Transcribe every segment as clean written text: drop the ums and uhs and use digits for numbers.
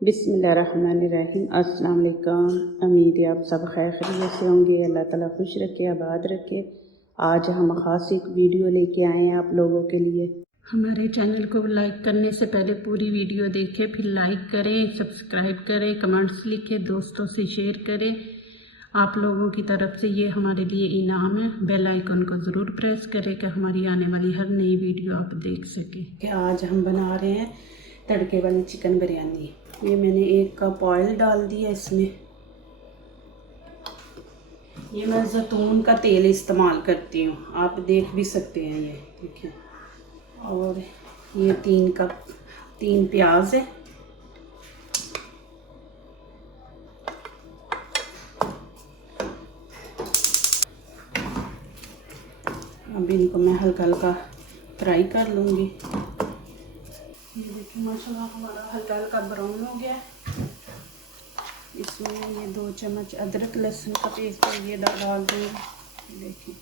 बिस्मिल्लाहिर्रहमानिर्रहीम। अस्सलाम वालेकुम। उम्मीद है आप सब खैर खैरियत से होंगे। अल्लाह ताला खुश रखे, आबाद रखे। आज हम ख़ास एक वीडियो लेके आए हैं आप लोगों के लिए। हमारे चैनल को लाइक करने से पहले पूरी वीडियो देखें, फिर लाइक करें, सब्सक्राइब करें, कमेंट्स लिखें, दोस्तों से शेयर करें। आप लोगों की तरफ से ये हमारे लिए इनाम है। बेल आइकन को ज़रूर प्रेस करें कि हमारी आने वाली हर नई वीडियो आप देख सकें। आज हम बना रहे हैं तड़के वाली चिकन बिरयानी। ये मैंने 1 कप ऑयल डाल दिया इसमें। ये मैं जैतून का तेल इस्तेमाल करती हूँ, आप देख भी सकते हैं, ये देखिए। और ये 3 प्याज है। अब इनको मैं हल्का हल्का फ्राई कर लूँगी। ये देखिए माशाल्लाह हमारा हल्का हल्का ब्राउन हो गया है। इसमें ये 2 चम्मच अदरक लहसुन का पेस्ट ये डाल दूँगी। देखिए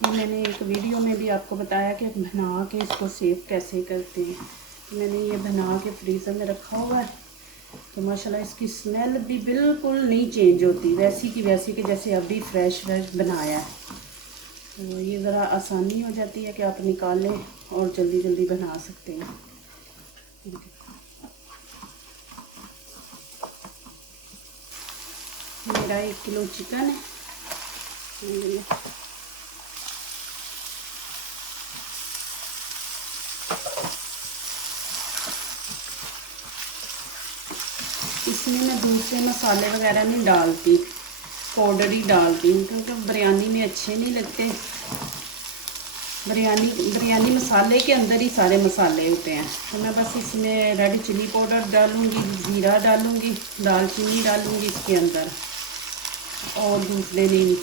ये मैंने एक वीडियो में भी आपको बताया कि बना के इसको सेव कैसे करते हैं। मैंने ये बना के फ्रीज़र में रखा हुआ है, तो माशाल्लाह इसकी स्मेल भी बिल्कुल नहीं चेंज होती, वैसी की वैसी कि जैसे अभी फ्रेश बनाया है। तो ये ज़रा आसानी हो जाती है कि आप निकालें और जल्दी जल्दी बना सकते हैं। मेरा 1 किलो चिकन है। इसमें मैं दूसरे मसाले वगैरह नहीं डालती, पाउडर ही डालती हूँ, क्योंकि बिरयानी में अच्छे नहीं लगते। बिरयानी मसाले के अंदर ही सारे मसाले होते हैं। तो मैं बस इसमें रेड चिली पाउडर डालूँगी, ज़ीरा डालूँगी, दालचीनी डालूँगी इसके अंदर, और दूसरे नहीं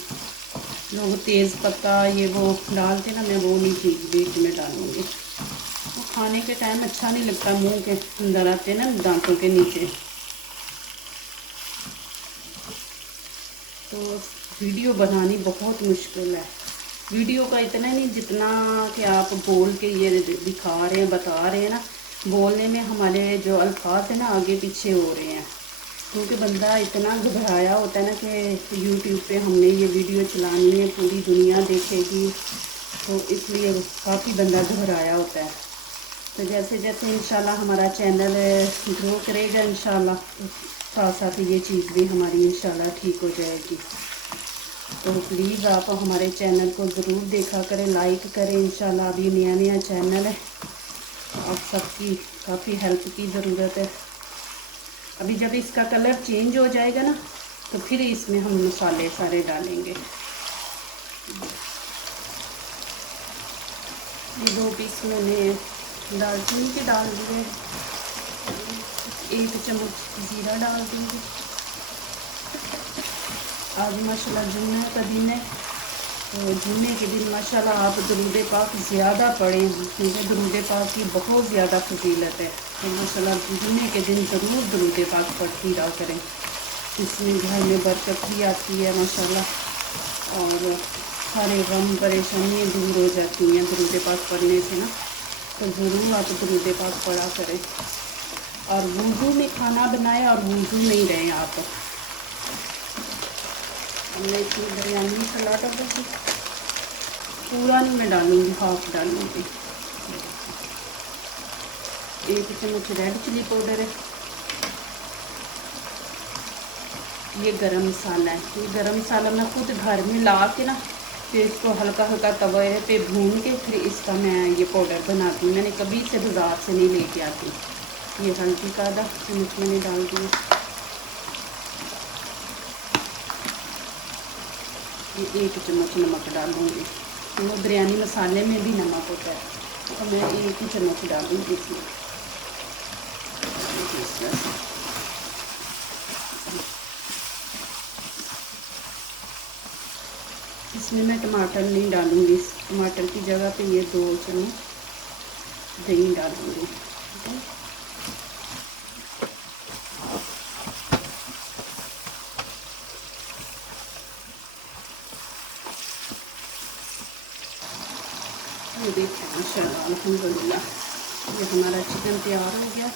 लोग तेज़ पत्ता ये वो डालते ना, मैं वो नहीं चीज़ बीच में डालूँगी। वो खाने के टाइम अच्छा नहीं लगता, मुंह के अंदर आते ना, दांतों के नीचे। तो वीडियो बनानी बहुत मुश्किल है। वीडियो का इतना नहीं जितना कि आप बोल के ये दिखा रहे हैं, बता रहे हैं ना। बोलने में हमारे जो अल्फाज है ना आगे पीछे हो रहे हैं, क्योंकि बंदा इतना घबराया होता है ना कि यूट्यूब पे हमने ये वीडियो चलानी है, पूरी दुनिया देखेगी, तो इसलिए काफ़ी बंदा घबराया होता है। तो जैसे जैसे इंशाल्लाह हमारा चैनल ग्रो करेगा इंशाल्लाह, तो साथ साथ ये चीज़ भी हमारी इंशाल्लाह ठीक हो जाएगी। तो प्लीज़ आप हमारे चैनल को ज़रूर देखा करें, लाइक करें। इंशाल्लाह अभी नया चैनल है, आप सबकी काफ़ी हेल्प की ज़रूरत है। अभी जब इसका कलर चेंज हो जाएगा ना, तो फिर इसमें हम मसाले सारे डालेंगे। ये 2 पीस मैंने दालचीनी के डाल दिए, 1 चम्मच ज़ीरा डाल दूँगी। आज माशाल्लाह जुम्मे का दिन है, तो जुम्मे के दिन माशाल्लाह आप दुरूद पाक ज़्यादा पढ़ें, क्योंकि दुरूद पाक की बहुत ज़्यादा फजीलत है। तो माशाल्लाह जुम्मे के दिन ज़रूर दुरूद पाक पढ़ती रहा करें, इसमें घर में बरकत भी आती है माशाल्लाह, और सारे गम परेशानियाँ दूर हो जाती हैं दुरूद पाक पढ़ने से ना। तो ज़रूर आप दुरूद पाक पढ़ा करें, और वुज़ू में खाना बनाएं और वुज़ू नहीं रहें आप। मैं इसमें बिरयानी मसाला डालूँगी, पूरा नहीं मैं डालूँगी, हाफ डालूँगी। 1 चम्मच रेड चिली पाउडर है। ये गरम मसाला है। ये गरम मसाला मैं खुद घर में ला के ना, फिर इसको हल्का हल्का तवे पे भून के फिर इसका मैं ये पाउडर बनाती हूँ। मैंने कभी से बाज़ार से नहीं लेके आती। ये हल्दी का आधा चम्मच मैंने डाल दिया। ये 1 चम्मच नमक डालूँगी, तो बिरयानी मसाले में भी नमक होता है, तो मैं 1 ही चम्मच डालूँगी इसमें। इसमें मैं टमाटर नहीं डालूँगी, टमाटर की जगह पे ये 2 चम्मच दही डालूँगी। ये देखिए माशाल्लाह अल्हम्दुलिल्लाह, ये हमारा चिकन तैयार हो गया।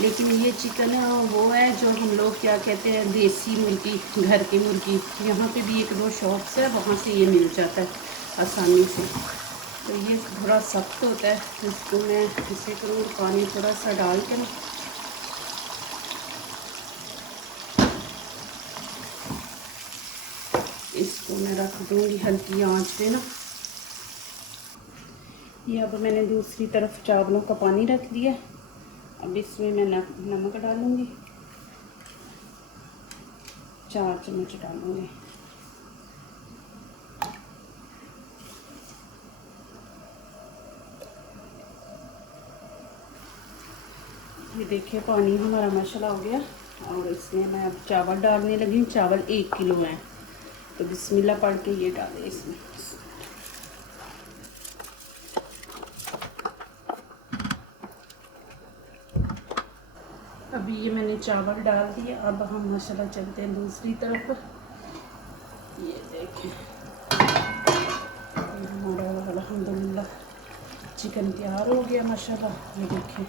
लेकिन ये चिकन वो है जो हम लोग क्या कहते हैं देसी मुर्गी, घर की मुर्गी। यहाँ पे भी 1-2 शॉप्स है, वहाँ से ये मिल जाता है आसानी से। तो ये थोड़ा सख्त होता है, इसको मैं इसे करूँगी पानी थोड़ा सा डाल कर, इसको मैं रख दूँगी हल्की आंच पे ना। ये अब मैंने दूसरी तरफ चावलों का पानी रख दिया। अब इसमें मैं नमक डालूँगी, 4 चम्मच डालूँगी। ये देखिए पानी हमारा माशाल्लाह हो गया। और इसमें मैं अब चावल डालने लगी हूँ। चावल 1 किलो हैं, तो बिस्मिल्लाह पढ़ के ये डालें इसमें। अभी ये मैंने चावल डाल दिया। अब हम माशाल्लाह चलते हैं दूसरी तरफ। ये देखें हमारा अल्हम्दुलिल्लाह चिकन तैयार हो गया माशाल्लाह। ये देखें,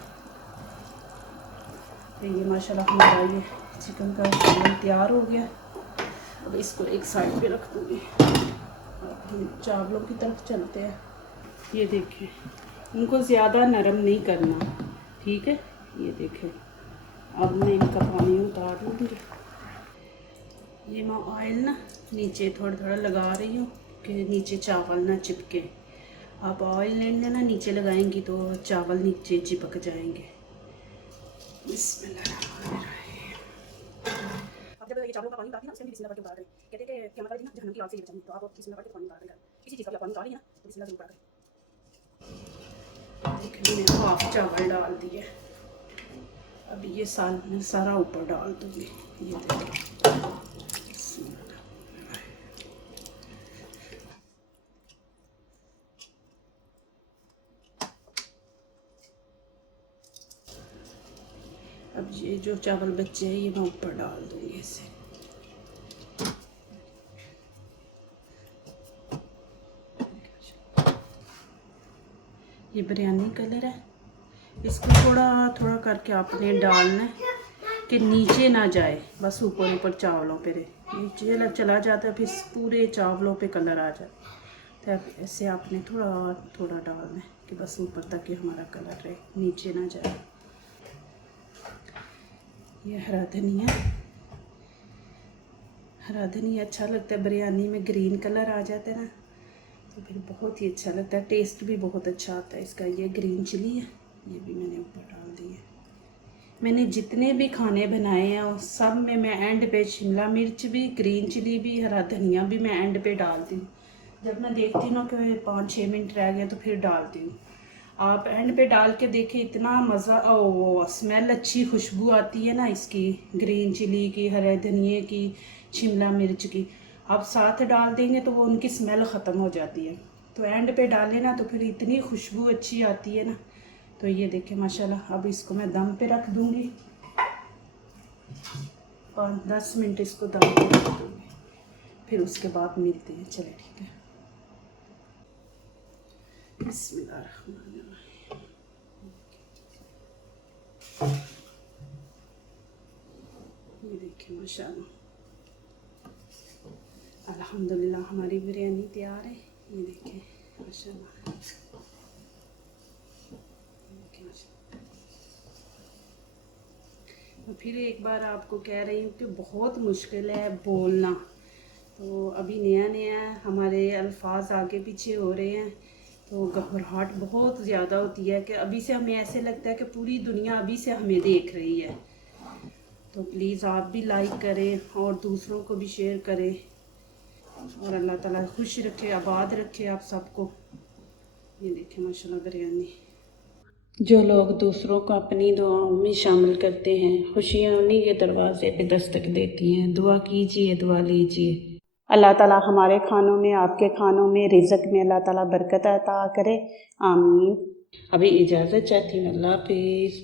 तो ये माशाल्लाह हमारा ये चिकन का तैयार हो गया। अब इसको एक साइड पे रख दूँगी। अब हम चावलों की तरफ चलते हैं। ये देखें, उनको ज़्यादा नरम नहीं करना, ठीक है। ये देखें, अब मैं इनका पानी उतार लूँगी। ये मैं ऑयल ना नीचे थोड़ा थोड़ा लगा रही हूँ कि नीचे चावल ना चिपके। आप ऑयल लेने ना नीचे लगाएंगी तो चावल नीचे चिपक जाएंगे। बिस्मिल्लाहिर्रहमानिर्रहीम। अब जब ये चावलों का पानी उतारती है ना, उसमें बिस्मिल्लाह करके उतार करें। कहते हैं कि हमारा दिन जहन्नम की आग से ये बचाएंगे, तो आप बिस्मिल्लाह करके पानी उतार करें। किसी चीज़ का पानी उतार लिया तो बिस्मिल्लाह जरूर करें। मैंने हाफ चावल डाल दिए। अब ये सारा ऊपर डाल दूँगी। ये देखिए, अब ये जो चावल बचे हैं ये मैं ऊपर डाल दूँगी इसे। ये बिरयानी कलर है, इसको थोड़ा थोड़ा करके आपने डालना है कि नीचे ना जाए, बस ऊपर ऊपर चावलों पे रहे। नीचे चला जाता है फिर पूरे चावलों पे कलर आ जाए। तो ऐसे आपने थोड़ा थोड़ा डालना है कि बस ऊपर तक ही हमारा कलर रहे, नीचे ना जाए। ये हरा धनिया अच्छा लगता है बिरयानी में, ग्रीन कलर आ जाता है ना तो फिर बहुत ही अच्छा लगता है, टेस्ट भी बहुत अच्छा आता है इसका। ये ग्रीन चिली है, ये भी मैंने ऊपर डाल दी है। मैंने जितने भी खाने बनाए हैं उस सब में मैं एंड पे शिमला मिर्च भी, ग्रीन चिली भी, हरा धनिया भी मैं एंड पे डालती हूँ। जब मैं देखती हूँ ना कि 5-6 मिनट रह गया तो फिर डालती हूँ। आप एंड पे डाल के देखें, इतना मज़ा, वो स्मेल अच्छी खुशबू आती है ना इसकी, ग्रीन चिली की, हरे धनिए की, शिमला मिर्च की। आप साथ डाल देंगे तो वो उनकी स्मेल ख़त्म हो जाती है। तो एंड पे डालें ना तो फिर इतनी खुशबू अच्छी आती है ना। तो ये देखें माशाल्लाह। अब इसको मैं दम पे रख दूँगी, 5-10 मिनट इसको दम पे रख दूँगी, फिर उसके बाद मिलते हैं। चले ठीक है। बिस्मिल्लाहिर्रहमानिर्रहीम। ये देखिए माशाल्लाह अल्हम्दुलिल्लाह हमारी बिरयानी तैयार है। ये देखें माशाल्लाह। मैं फिर एक बार आपको कह रही हूँ कि बहुत मुश्किल है बोलना। तो अभी नया नया हमारे अल्फाज आगे पीछे हो रहे हैं, तो घबराहट बहुत ज़्यादा होती है कि अभी से हमें ऐसे लगता है कि पूरी दुनिया अभी से हमें देख रही है। तो प्लीज़ आप भी लाइक करें और दूसरों को भी शेयर करें, और अल्लाह ताला खुश रखे, आबाद रखे आप सबको। ये देखें माशाल्लाह बिरयानी। जो लोग दूसरों को अपनी दुआओं में शामिल करते हैं, खुशियाँ उन्हीं के दरवाजे पे दस्तक देती हैं। दुआ कीजिए, दुआ लीजिए। अल्लाह ताला हमारे खानों में, आपके खानों में, रिज़्क़ में अल्लाह ताला बरकत अता करे। आमीन। अभी इजाज़त चाहती हूँ। अल्लाह हाफिज़।